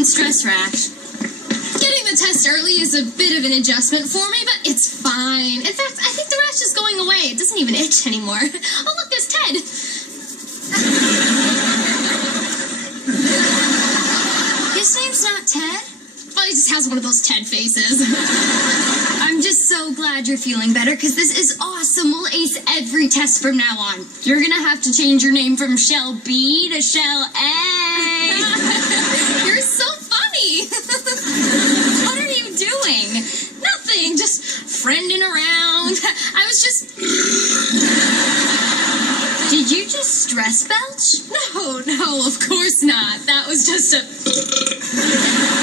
own stress rash. Getting the test early is a bit of an adjustment for me, but it's fine. In fact, I think the rash is going away. It doesn't even itch anymore. Oh, look, there's Ted. His name's not Ted. Oh, he just has one of those Ted faces. I'm just so glad you're feeling better, because this is awesome. We'll ace every test from now on. You're going to have to change your name from Shell B to Shell A. You're so funny. What are you doing? Nothing, just friending around. I was just... Did you just stress belch? No, of course not. That was just a...